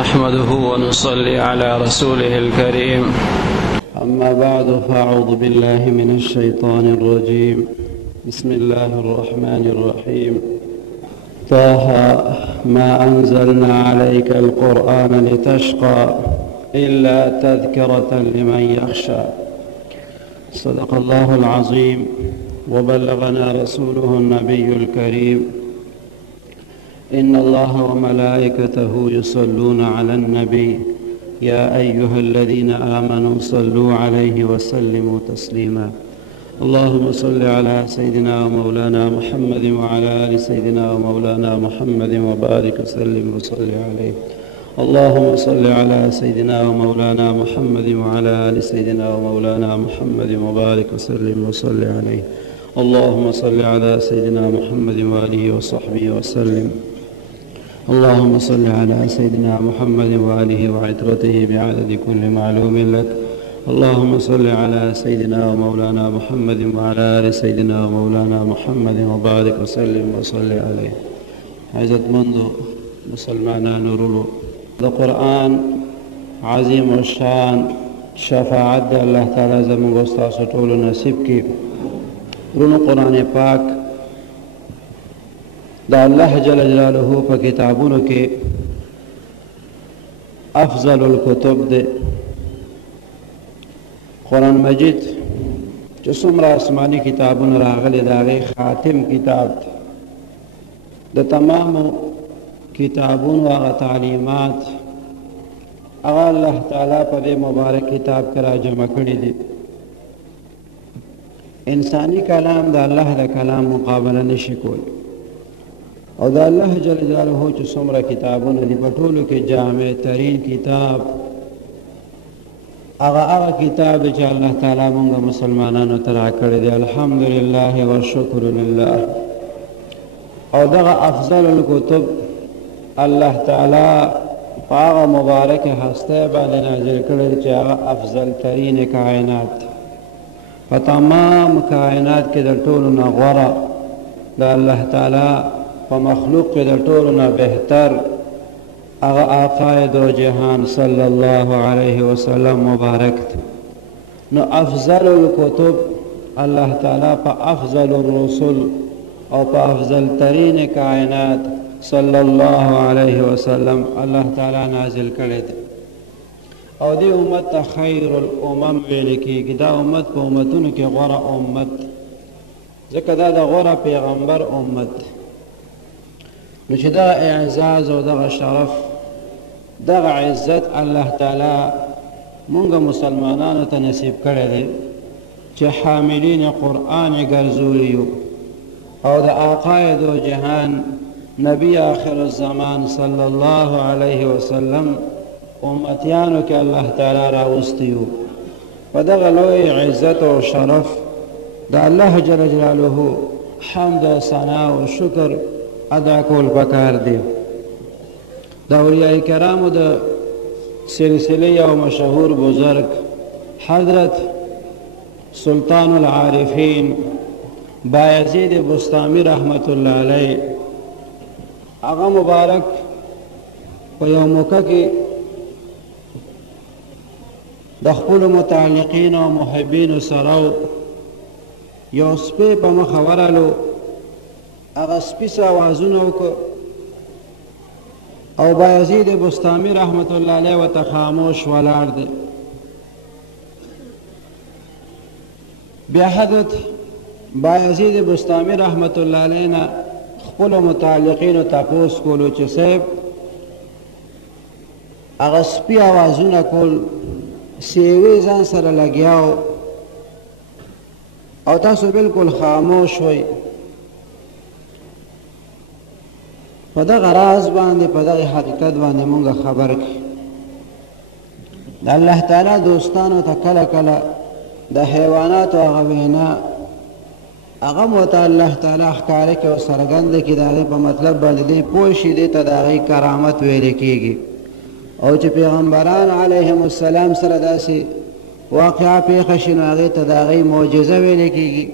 نحمده ونصلي على رسوله الكريم. أما بعد، فأعوذ بالله من الشيطان الرجيم. بسم الله الرحمن الرحيم. طه ما أنزلنا عليك القرآن لتشقى إلا تذكرة لمن يخشى. صدق الله العظيم وبلغنا رسوله النبي الكريم. إن الله وملائكته يصلون على النبي يا أيها الذين آمنوا صلوا عليه وسلموا تسليما. اللهم صل على سيدنا ومولانا محمد وعلى آل سيدنا ومولانا محمد وبارك وسلم وصل عليه. اللهم صل على سيدنا ومولانا محمد وعلى آل سيدنا ومولانا محمد وبارك وسلم وصل عليه. اللهم صل على سيدنا محمد وآله وصحبه وسلم. اللهم صل على سيدنا محمد وآله وعترته بعدد كل معلوم لك. اللهم صل على سيدنا ومولانا محمد وعلى آل سيدنا ومولانا محمد وبارك وسلم وصل عليه. عزت منذ مسلمان رلو القرآن عظيم الشان شفاعت الله تعالى زمون استاسو ټولو نصیب کی. رونو قرآن پاک دا الله جل جلاله په کتابونو کې افضل الکتب دے. قرآن مجید چې څومره آسماني کتابونه راغلي د هغې خاتم کتاب د تمامو کتابونو هغه تعلیمات هغه الله تعالی په دې مبارک کتاب کې را جمع کړي دي. انساني کلام د الله د کلام مقابله نشي کولی، او د الله جل جلاله چې څومره کتابونه دي په ټولو کې جامع ترین کتاب هغه کتاب چې الله تعالی مونږ مسلمانانو ته راکړی دی. الحمدلله والشکر لله. او دغه افضل الکتب الله تعالی په هغه مبارک هسته باندې نازل کړی چې هغه افضل ترین کائنات په تمام کائنات کې د ټولو نه غوره د الله تعالی په مخلوق کې د ټولو نه بهتر هغه آقای دو جهان صلی الله علیه وسلم مبارک دی. نو افضل الکتب الله تعالی په افضل الرسل او په افضل ترین کائنات صلی الله علیه وسلم الله تعالی نازل کړی دی. او دې امت ته خیر الامم ویل کېږي. دا امت په امتونو کې غوره امت، ځکه دا د غوره پیغمبر امت. نو چې دغه اعزاز او دغه شرف دغه عزت الله تعالی مونږ مسلمانانو ته نصیب کړی دی چې حاملین قرآن ګرځولي یو، او د آقای دو جهان نبی آخر الزمان صلی الله علیه وسلم امتیانو کې الله تعالی راوستی یو. په دغه لوی عزت او شرف د الله جل جلاله حمد و ثنا او شکر ادا کول پکار دی. د اولیاء کرامو د سلسله او مشهور بزرگ حضرت سلطان العارفین بایزید بسطامی رحمت الله علیه هغه مبارک په یو موقع کې د خپلو متعلقین او محبینو سره یو سپی په مخه ورغلو. هغه سپي څه اوازونه وکړه او بایزید بسطامی رحمت الله علیه ورته خاموش ولاړ دی. بیا حضرت بایزید بسطامی رحمت الله علیه نه خپلو متعلقینو تپوس کولو چې صاحب هغه سپي اوازونه کول سیوی ځان سره لګیاو او تاسو بالکل خاموش وئ. په دغه راز باندې په دغه حقیقت باندې مونږ خبر کړي. د الله تعالی دوستانو ته کله کله د حیواناتو هغه وینا هغه موته الله تعالی ښکاره کړي او څرګنده کړي د هغې په مطلب باندې دی پوه شي. دې ته د هغې کرامت ویل کېږي. او چې پیغمبران علیهم السلام سره داسې واقعه پیښه شي نو هغې ته د هغې معجزه ویل کېږي.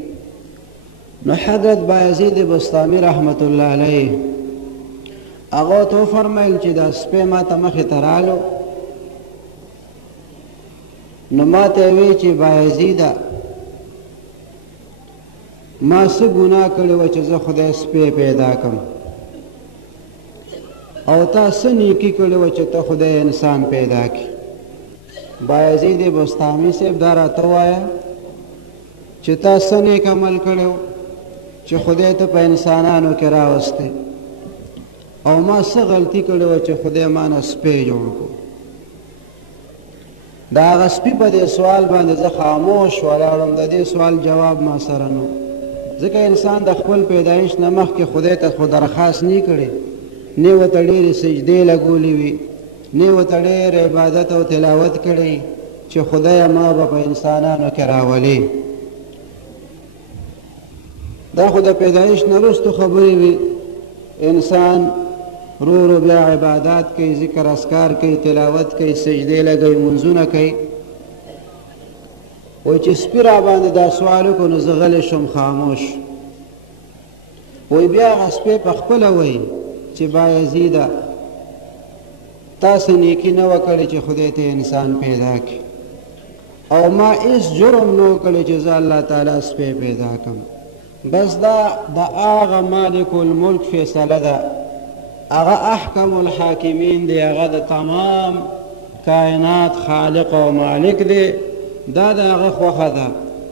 نو حضرت بایزید بسطامی رحمت الله علیه هغه ته فرمایل چې دا سپی ما ته مخې ته رالو نو ما ته وی چې بایزیده ما څه ګناه کړې وه چې زه خدای سپی پیدا کړم او تا څه نیکي کړې وه چې ته خدای انسان پیدا کړي بایزید بستامي صاحب دا راته ووایه چې تا څه نیک عمل کړی چې خدای ته په انسانانو کې راوستی او ما څه غلطي کړې وه چې خدای ما نه سپی جوړ کړو د هغه سپي په دې سوال باندې زه خاموش ولاړم د دې سوال جواب ما سره نو ځکه انسان د خپل پیدایش نه مخکې خدای ته خو درخواست نه کړي نه ورته ډېرې سجدې لګولې وي نه ورته ډېر عبادت او تلاوت کړی چې خدایه ما به په انسانانو کې راولې دا خو د پیدایش نه وروستو خبرې وي انسان رو رو بیا عبادات کوي ذکر اذکار کوي تلاوت کوي سجدې لګوي منځونه کوي وایي چې سپي را باندې دا سوال وکړو نو زه غلی شم خاموش وایي بیا هغه سپی په خپله وایي چې بایزیده تاسو نیکي نه وه کړې چې خدای ته انسان پیدا کړي او ما هېڅ جرم نه و کړی چې زه الله تعالی سپی پیدا کړم بس دا د هغه مالک الملک فیصله ده هغه احکم الحاکمین دی هغه د تمام کائنات خالق او مالک دی دا د هغه خوښه ده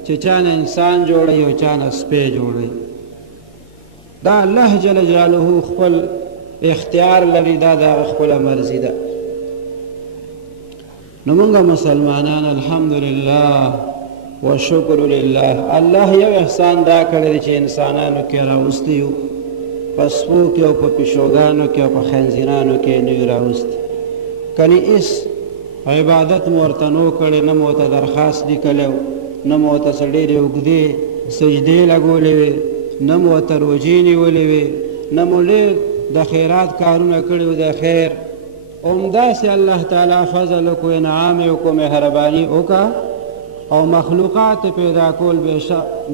چې چا نه انسان جوړوي او چا نه سپی جوړوي دا الله جل جلاله خپل اختیار لري دا د هغه خپله مرضي ده نو موږ مسلمانان الحمدلله وشکر لله الله یو احسان دا کړی دی چې انسانانو کې راوستی یو په سپو کې او په پیشوګانو کې او په خنزیرانو کې نه یو راوستی کنی هېڅ عبادت مو ورته نو کړی نه مو ورته درخواست لیکلی نه مو ورته څه ډېرې اوږدې سجدې لګولې وې نه مو ورته روژې نیولې وې نه مو ډېر د خیرات کارونه کړي وو د خیر همداسې الله تعالی فضل وکړو انعام یې وکړو مهرباني وکړه او مخلوقات پیدا کول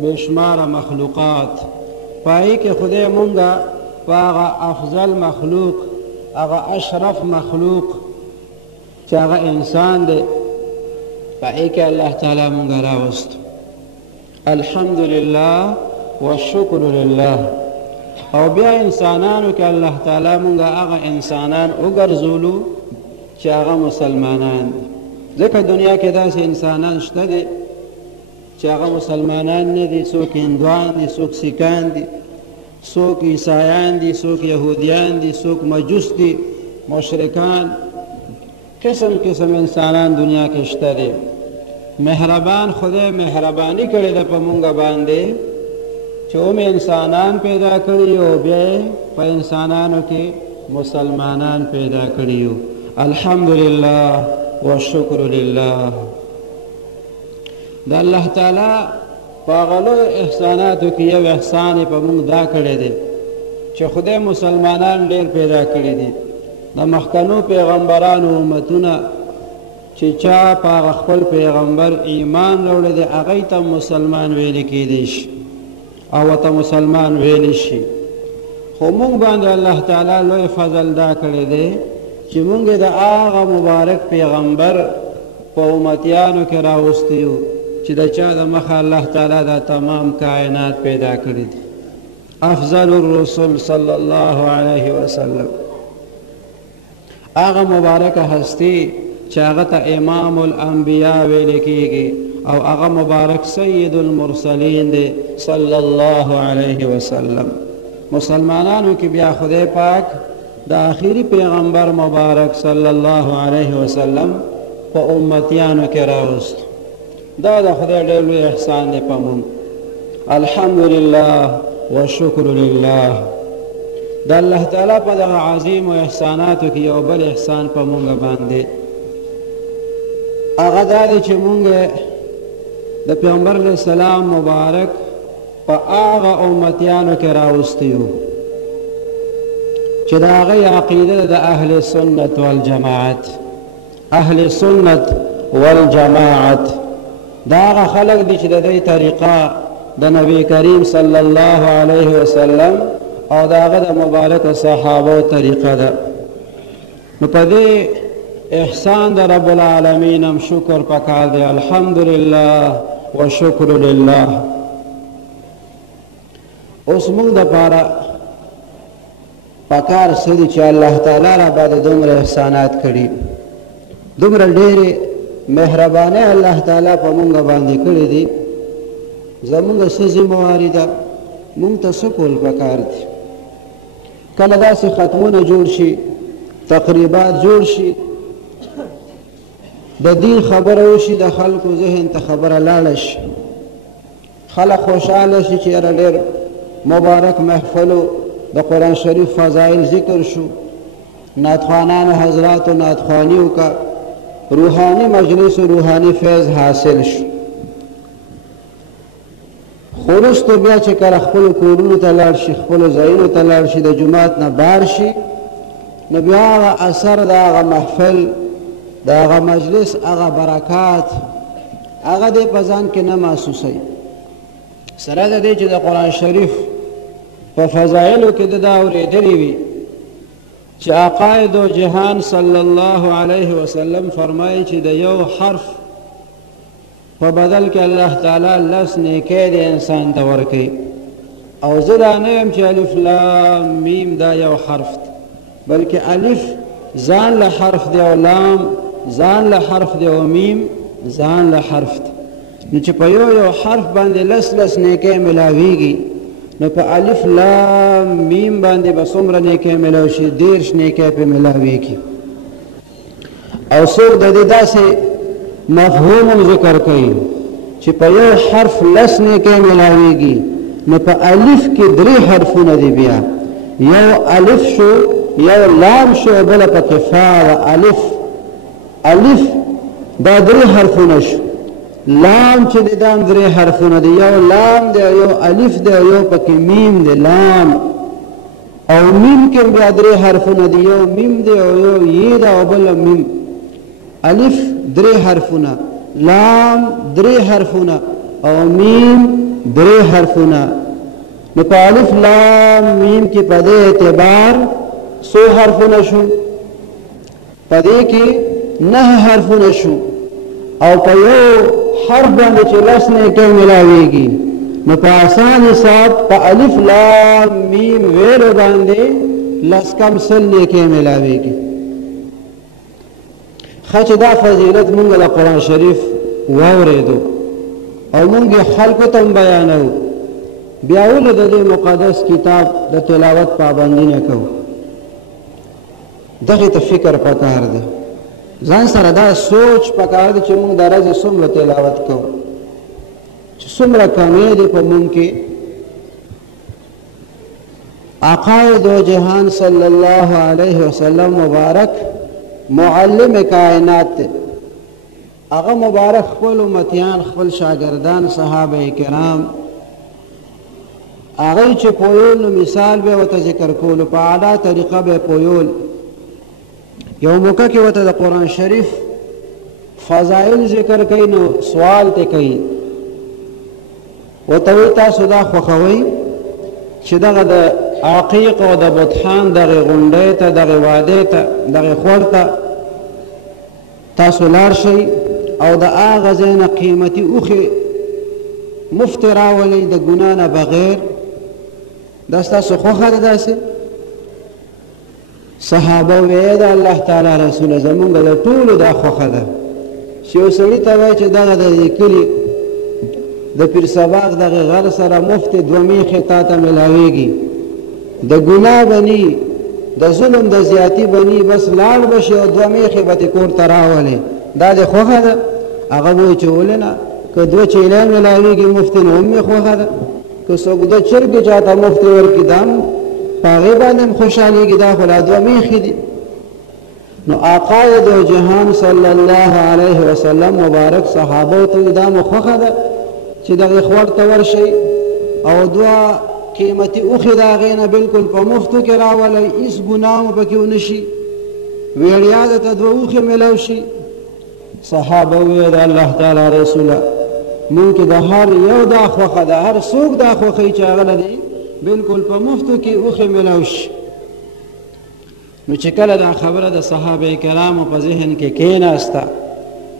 بشماره مخلوقات پای کې خدای مونږه په هغه افضل مخلوق هغه اشرف مخلوق چې هغه انسان دی پای کې الله تعالی مونږه راوست الحمدلله والشکر لله او بیا انسانانو کې الله تعالی مونږه هغه انسانان وګرځولو چې هغه مسلمانان دي ځکه دنیا کې داسې انسانان شته دي چې هغه مسلمانان نه دي څوک هندوان دي څوک سیکان دي څوک عیسایان دي څوک یهودیان دي څوک مجوس دي مشرکان قسم قسم انسانان دنیا کې شته دي مهربان خدای مهرباني کړې ده په مونږ باندې چې اومې انسانان پیدا کړي او بیا په انسانانو کې مسلمانان پیدا کړي الحمدلله والشکر لله د الله تعالی په هغه لویو احساناتو کې یو احسان یې په موږ دا کړی دی چې خدای مسلمانان ډېر پیدا کړي دي د مخکنو پیغمبرانو امتونه چې چا په هغه خپل پیغمبر ایمان راوړی دی هغوی ته مسلمان ویلی کیدی شي او ورته مسلمان ویلی شي خو موږ باندې الله تعالی لوی فضل دا کړی دی چې موږ د هغه مبارک پیغمبر په امتیانو کې راوستی یو چې د چا د مخه الله تعالی دا تمام کائنات پیدا کړي دي افضل الرسل صلی الله علیه وسلم هغه مبارکه هستی چې هغه ته امام الانبیاء ویل کېږي او هغه مبارک سید المرسلین دی صلی الله علیه وسلم مسلمانانو کې بیا خدای پاک د آخري پیغمبر مبارک صلی الله علیه وسلم په امتیانو کې راوست دا د خدای ډېر لوی احسان دی په موږ الحمدلله والشکر لله د الله تعالی په دغه عظیمو احساناتو کې یو بل احسان په موږ باندې هغه دا دی چې موږ د پیغمبر علیه السلام مبارک په هغه امتیانو کې راوستی یو چې د هغې عقیده د اهل سنت والجماعت اهل سنت والجماعت دا هغه خلق دي چې د دې طریقه د نبی کریم صلی الله علیه وسلم او د هغه د مبارک صحابه طریقه ده. نو په دې احسان د رب العالمین هم شکر پکار دی. الحمدلله و شکر لله. اوس موږ دپاره پکار څه دي چې الله تعالی را باندې دومره احسانات کړي، دومره ډېرې مهربانۍ الله تعالی په موږ باندې کړې دي. زموږ څه ذمهواري ده، موږ ته څه کول پکار دي. کله داسې ختمونه جوړ شي، تقریبات جوړ شي، د دین خبره وشي، د خلکو ذهن ته خبره لاړه شي، خلک خوشحاله شي چې یاره ډېر مبارک محفلو د قرآن شریف فضایل ذکر شو، نعتخوانانو حضراتو نعتخواني وکړه، روحاني مجلس و روحاني فیض حاصل شو. خو وروسته بیا چې کله خپلو کورونو ته لاړ شي، خپلو ځایونو ته لاړ شي، د جومات نه بار شي، نو بیا هغه اثر د هغه محفل، د هغه مجلس، هغه برکات هغه دی په ځان کې نه محسوسوي. سره د دې چې د قرآن شریف په فضایلو کې د دا اورېدلي وي چې آقای دو جهان صلی الله علیه وسلم فرمایي چې د یو حرف په بدل کې الله تعالی 10 نیکۍ د انسان ته ورکوي. او زه دا نه یم چې الف لام میم دا یو حرف دی، بلکې الف ځان له حرف دی او لام ځان له حرف دی او میم ځان له حرف دی. نو چې په یو حرف باندې 10 نیکۍ ملاویږي، نو په الف لام میم باندې به څومره نیکۍ ملاو شي؟ 10 نیکۍ پې ملاویږي. او څوک د دې داسې مفهوم هم ذکر کوي چې په یو حرف 10 نیکۍ ملاویږي، نو په الف کې 3 حرفونه دي، بیا یو الف شو، یو لام شو، بله پکې فا. الف دا 3 حرفونه شو، لام چې دی دا 3 حرفونه دي، یو لام دی، یو الف دی، یو پکې میم دی لام. او میم کې بیا 3 حرفونه دي، یو میم دی او یو یې ده او بله میم. الف 3 حرفونه، لام 3 حرفونه او میم 3 حرفونه. نو په الف لام میم کې په دې اعتبار څو حرفونه شو؟ په دې کې 9 حرفونه شو. او په یو حرف باندې چې 10 نیکۍ ملاویږي، نو په آسان حساب په الف لام میم ویلو باندې 10 کم 100 نیکۍ ملاویږي. ښه چې دا فضیلت مونږ د قرآن شریف واورېدو او مونږ یې خلکو ته هم بیانوو، بیا ولې د دې مقدس کتاب د تلاوت پابندي نه کوو؟ دغې ته فکر پکار دی، ځان سره دا سوچ پکار دی چې مونږ د ورځې څومره تلاوت کوو، چې څومره کمی دی په مونږ کې. آقای دو جهان صلی الله علیه وسلم مبارک معلم کائنات دی. هغه مبارک خپل امتیان، خپل شاگردان، صحابه کرام، هغه چې پویول نو مثال به ورته ذکر کولو، په اعلی طریقه به پویول. یو موقع کې ورته د قرآن شریف فضایل ذکر کوي، نو سوال ته کوي، ورته وایي تاسو دا خوښوئ چې دغه د عقیق او د بتخان دغې غونډۍ ته، دغې وادۍ ته، دغې خور ته تاسو لاړ شئ او د هغه ځای نه قیمتي اوښې مفت راولئ د ګناه نه بغیر؟ دا ستاسو خوښه ده داسې؟ صحابه ویې د الله تعالی رسوله زمونږ د ټولو دا خوښه ده چې یو سړي ته وایي چې دغه د دې کلي د پیر سباق دغې غر سره مفت 2 میخې تا ته ملاویږي، د ګناه بني، د ظلم د زیاتی بني، بس لاړ بشي او 2 میخې به تې کور ته راولې، دا دې خوښه ده؟ هغه وایي چې ولې نه، که 2 چیلې ملاویږي مفت نو هم مې خوښه ده، که څوک 2 چرګې چاته مفت ورکړي دا هم په هغې باندې هم خوشحالېږي، دا خو لا 2 میخې دي. نو آقای دو جهان صلی الله علیه وسلم مبارک صحابه ته دا مو خوښه ده چې دغې خور ته ورشئ او 2 قیمتي اوښې د هغې نه بلکل په مفتو کې راولئ، هېڅ ګناه مو پکې ونه شي، ویړیا درته 2 اوښې میلاو شي. صحابه وویل د الله تعالی رسوله مونږ کې د هر یو دا خوښه ده، هر څوک دا خوښوي چې هغه له دې بالکل په مفتو کې اوښې میلاو شي. نو چې کله دا خبره د صحابه کرامو په ذهن کې کېناسته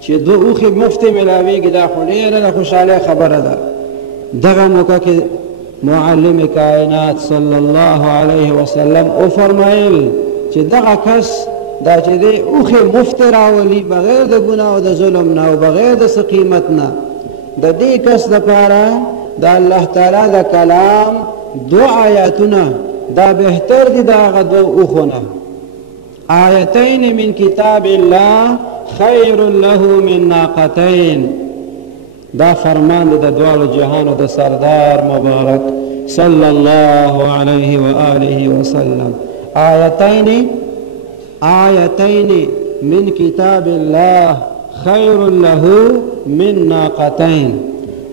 چې دوه اوښې مفتې میلاویږي، دا خو ډېره د خوشحالۍ خبره ده. دغه موقع کې معلم کائنات صلی الله علیه وسلم وفرمایل چې دغه کس دا چې دی اوښې مفتې راولي بغیر د ګناه او د ظلم نه او بغیر د څه قیمت نه، د دې کس دپاره د الله تعالی د کلام دو آیاتونه دا بهتر دي د هغه دو اوښو نه. آیتین من کتاب الله خیر له من ناقتین. دا فرمان دی د دواړو جهانو د سردار مبارک صلی الله علیه و آله وسلم. آیتین من کتاب الله خیر له من ناقتین.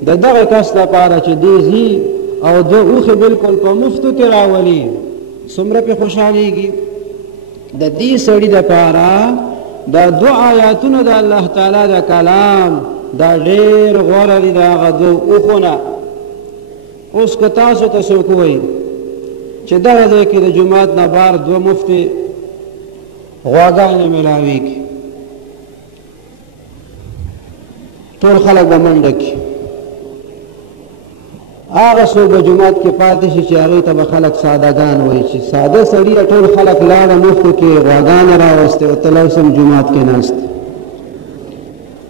د دغه کس لپاره چې دی ځي او دو اوښې بالکل په مفتو کې راولي څومره پې خوشحالیږي. د دې سړي دپاره دا دو آیاتونه د الله تعالی د کلام دا ډېر غوره دي د هغه دو اوښو نه. اوس که تاسو ته څوک وایي چې دغه ځای کې د جومات نه بار دوه مفتې غواګانې میلاویږي، ټول خلک به منډه کړي. هغه څوک به جومات کې پاتې شي چې هغوی ته به خلک سادهګان وایي چې ساده سړي ټول خلک لاړه مفتو کې غواګانې راوستې او ته لوسم جومات کې ناست.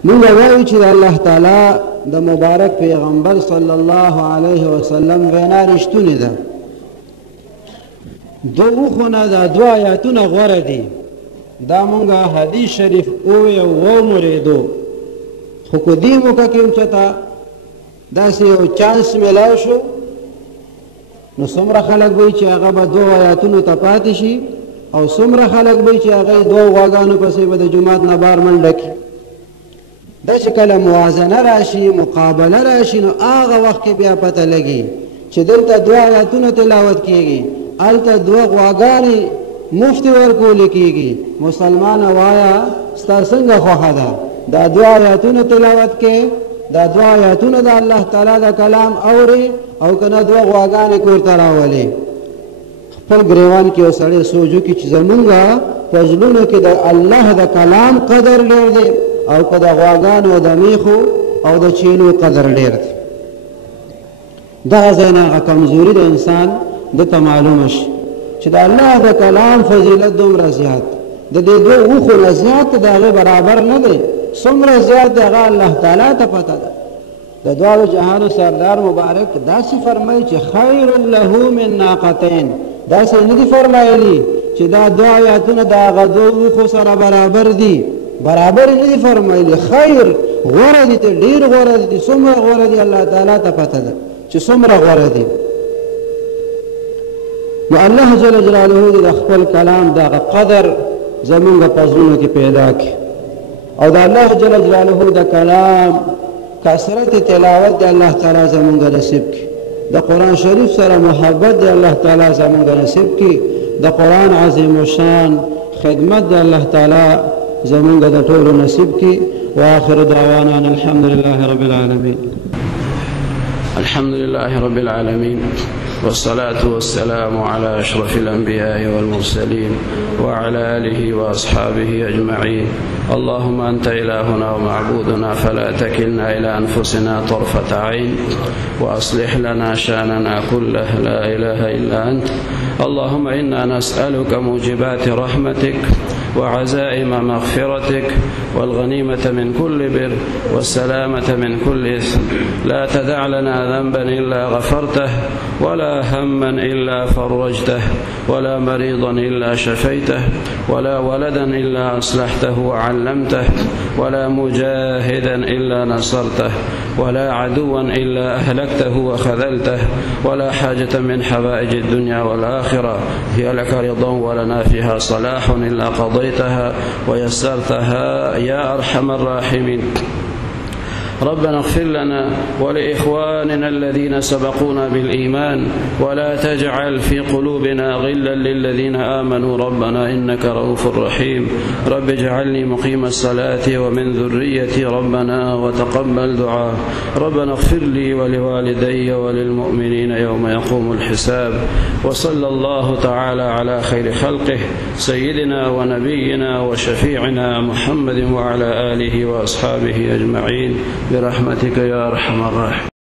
موږ وایو چې د الله تعالی د مبارک پیغمبر صلی الله علیه وسلم وینا رښتونې ده. دو اوښو نه دا دو آیاتونه غوره دي. دا مونږ حدیث شریف ووایو ومورېدو، خو که دې موقع کې هم چېرته داسې یو چانس میلاو شو نو څومره خلک به چې هغه به دو آیاتونو ته پاتې شي او څومره خلک به چې هغه دوه غواګانو پسې به د جومات نه بار منډه کړي. دا چې کله موازنه راشي مقابله راشي نو هغه وخت کې بیا پته لګي چې دلته دوه آیاتونه تلاوت کېږي، هلته دوه غواګانې مفتې ورکول کېږي. مسلمانه وایه ستا څنګه خوښه ده؟ دا دوه آیاتونه تلاوت کې، دا دوه آیاتونه د الله تعالی د کلام اوري او که نه دوه غواګانې کور ته راولي. خپل ګریوان کې یو سړی سوچ وکړي چې زمونږ په زړونو کې د الله د کلام قدر ډېر دی او که د غواګانو د میخو او د چینو قدر ډېر دی. دغه ځای نه هغه کمزوري د انسان دته معلومه شي چې د الله د کلام فضیلت دومره زیات د دې دوه اوښو نه زیات د هغې برابر نه دی. څومره زیات دی هغه الله تعالی ته پته ده. د دواړو جهانو سردار مبارک داسې فرمایي چې خیر له من ناقتین. داسې نه دي فرمایلي چې دا دوه آیاتونه د هغه دوه اوښو سره برابر دي، برابر نه دي فرمایلي. خیر غوره دي، ته ډېر غوره دي. څومره غوره دي الله تعالی ته پته ده چې څومره غوره دي. نو الله جل جلاله دې د خپل کلام دغه قدر زمونږ په زړونو کې پیدا کړي او د الله جل جلاله د کلام کثرت تلاوت د الله تعالی زمونږ نصیب کړي. د قرآن شریف سره محبت د الله تعالی زمونږ نصیب کړي. د قرآن عظیم الشان خدمت د الله تعالی زمونږ د ټولو نصیب کړي. واخر دعوانا ان الحمد لله رب العالمين. الحمد لله رب العالمين والصلاة والسلام على أشرف الأنبياء والمرسلين وعلى آله وأصحابه أجمعين. اللهم أنت إلهنا ومعبودنا فلا تكلنا إلى أنفسنا طرفة عين وأصلح لنا شأننا كله، لا إله إلا أنت. اللهم إنا نسألك موجبات رحمتك وعزائم مغفرتك والغنيمة من كل بر والسلامة من كل إثم. لا تدع لنا ذنبا إلا غفرته ولا هما إلا فرجته ولا مريضا إلا شفيته ولا ولدا إلا أصلحته وعلمته ولا مجاهدا إلا نصرته ولا عدوا إلا أهلكته وخذلته ولا حاجة من حوائج الدنيا والآخرة هي لك رضا ولنا فيها صلاح إلا قضيتها ويسرتها يا أرحم الراحمين. ربنا اغفر لنا ولإخواننا الذين سبقونا بالإيمان ولا تجعل في قلوبنا غلا للذين آمنوا ربنا إنك رؤوف رحيم. رب اجعلني مقيم الصلاة ومن ذريتي ربنا وتقبل دعاء. ربنا اغفر لي ولوالدي وللمؤمنين يوم يقوم الحساب. وصلى الله تعالى على خير خلقه سيدنا ونبينا وشفيعنا محمد وعلى آله وأصحابه أجمعين برحمتك يا أرحم الراحمين.